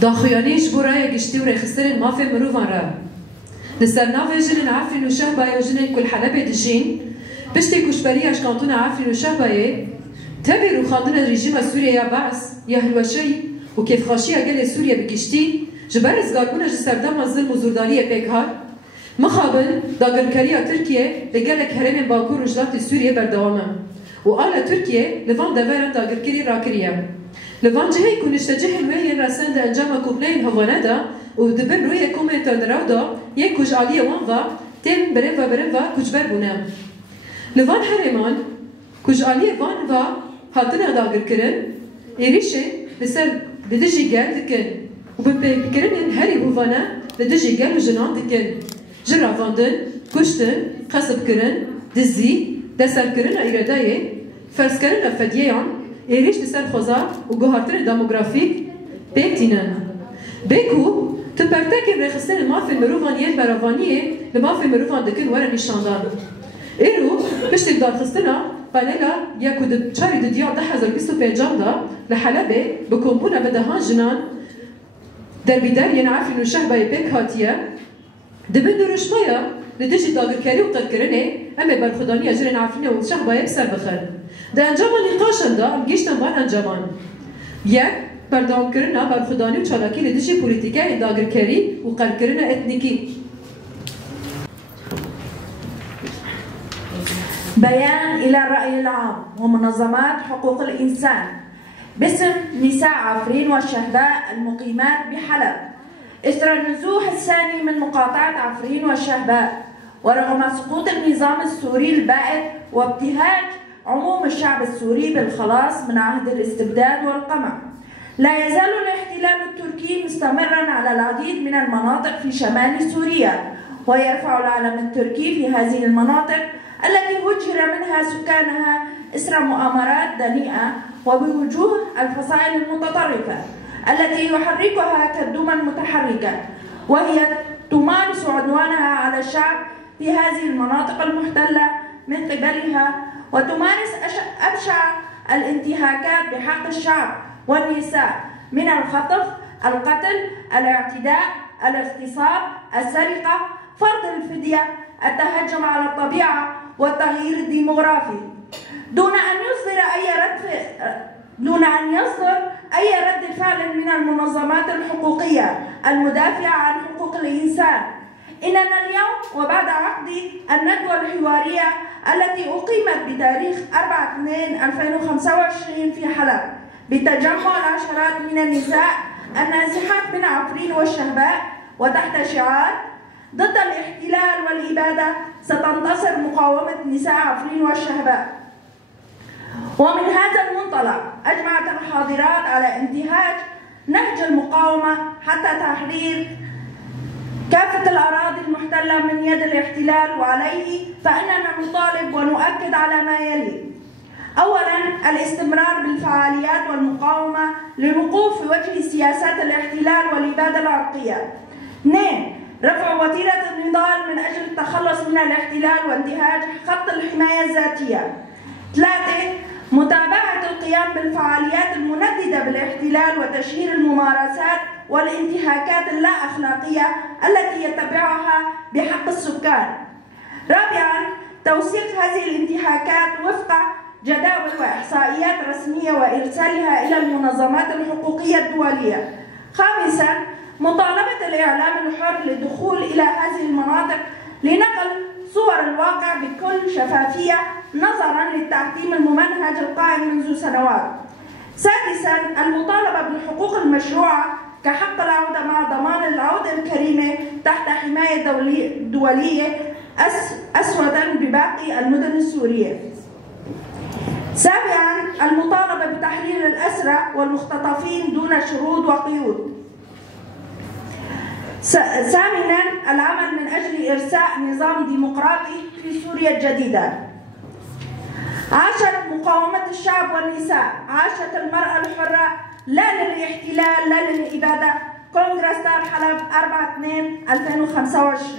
داخویانیش برای گشتی و رخصتن مافی مروفان را لسر ناوی جنن عفرین و شهبای و جنن کل حلب دجین پشتی کشبری اشکانتون عفرین و شهبای تبی رو خاندن رژیم سوریه یا بعث یا هلوشی و کیف خاشی اگل سوریه بگشتی جبر ازگاربون جسردم ظلم و زورداری پیکار مخابل داگرکاری ترکیه لگلک هرم باکور و جلات سوریه بردوامه و آل ترکیه لفان دوران داگرکاری راکریه لفان جهی کنشت جهل وی رسند انجام کوبنین هوانه دا و دبن روی کومنتر دراو دا یک کج آلیه وان و تیم برن و کجبر بونه لفان هرمان کج آلیه وان و هاتنه داگر کرن ایریشه بسر لدجی گل دکن و بکرن هری هوانه لدجی گل و جنان دکن جراواندن، کشتن، قصب کرن، دزی، دسر کرن ایرادای، فرض کرن فدیان، ایریش دسر خوزا و گوهرتن دموگرافیک بیتینن. بکو تو پرتکن رخصتن مافی مروفانیه براوانیه لمافی مروفان دکن وره نشاندان. ایرو پشت دارخستنا قلیلا یکو چاری دیار 1025 دا لحلبه بکمبونه بدهان جنان در بیدار یه عفرین و شهبای پیک هاتیه دبن درشمایا لدجی داگرکاری و قدکرنه اما برخودانی اجرین عفرینه و شهبای بسر بخل ده انجام نقاشن دا ام گیشتن بان انجامان یک بردام کرنا برخودانی و چالاکی لدجی پولیتیکای داگرکاری و قدکرنه اتنیکی بيان إلى الرأي العام ومنظمات حقوق الإنسان باسم نساء عفرين والشهباء المقيمات بحلب إثر النزوح الثاني من مقاطعة عفرين والشهباء ورغم سقوط النظام السوري البائد وابتهاج عموم الشعب السوري بالخلاص من عهد الاستبداد والقمع لا يزال الاحتلال التركي مستمرا على العديد من المناطق في شمال سوريا ويرفع العلم التركي في هذه المناطق التي هجر منها سكانها إثر مؤامرات دنيئة وبوجوه الفصائل المتطرفة التي يحركها كالدمى المتحركة وهي تمارس عدوانها على الشعب في هذه المناطق المحتلة من قبلها وتمارس أبشع الانتهاكات بحق الشعب والنساء من الخطف، القتل، الاعتداء، الاغتصاب، السرقة، فرض الفدية، التهجم على الطبيعة والتغيير الديموغرافي دون أن يصدر أي رد فعل من المنظمات الحقوقية المدافعة عن حقوق الإنسان. إننا اليوم وبعد عقد الندوة الحوارية التي أقيمت بتاريخ 4/2/2025 في حلب بتجمع العشرات من النساء النازحات من عفرين والشهباء وتحت شعار ضد الاحتلال والإبادة ستنتصر مقاومة نساء عفرين والشهباء. ومن هذا المنطلق أجمعت الحاضرات على انتهاج نهج المقاومة حتى تحرير كافة الأراضي المحتلة من يد الاحتلال وعليه فإننا نطالب ونؤكد على ما يلي: أولاً الاستمرار بالفعاليات والمقاومة للوقوف في وجه سياسات الاحتلال والإبادة العرقية. 2. رفع وتيرة النضال من أجل التخلص من الاحتلال وانتهاج خط الحماية الذاتية. 3. متابعة القيام بالفعاليات المنددة بالاحتلال وتشهير الممارسات والانتهاكات اللا أخلاقية التي يتبعها بحق السكان. 4. توثيق هذه الانتهاكات وفق جداول وإحصائيات رسمية وإرسالها إلى المنظمات الحقوقية الدولية. 5. مطالبة الإعلام الحر للدخول إلى هذه المناطق لنقل صور الواقع بكل شفافية نظراً للتعتيم الممنهج القائم منذ سنوات. 6. المطالبة بالحقوق المشروعة كحق العودة مع ضمان العودة الكريمة تحت حماية دولية أسوداً بباقي المدن السورية. 7. المطالبة بتحرير الأسرى والمختطفين دون شروط وقيود. 8. العمل من أجل إرساء نظام ديمقراطي في سوريا الجديدة. 10. مقاومة الشعب والنساء. عاشت المرأة الحرة لا للاحتلال لا للإبادة. كونغرس دار حلب 4/2/2025.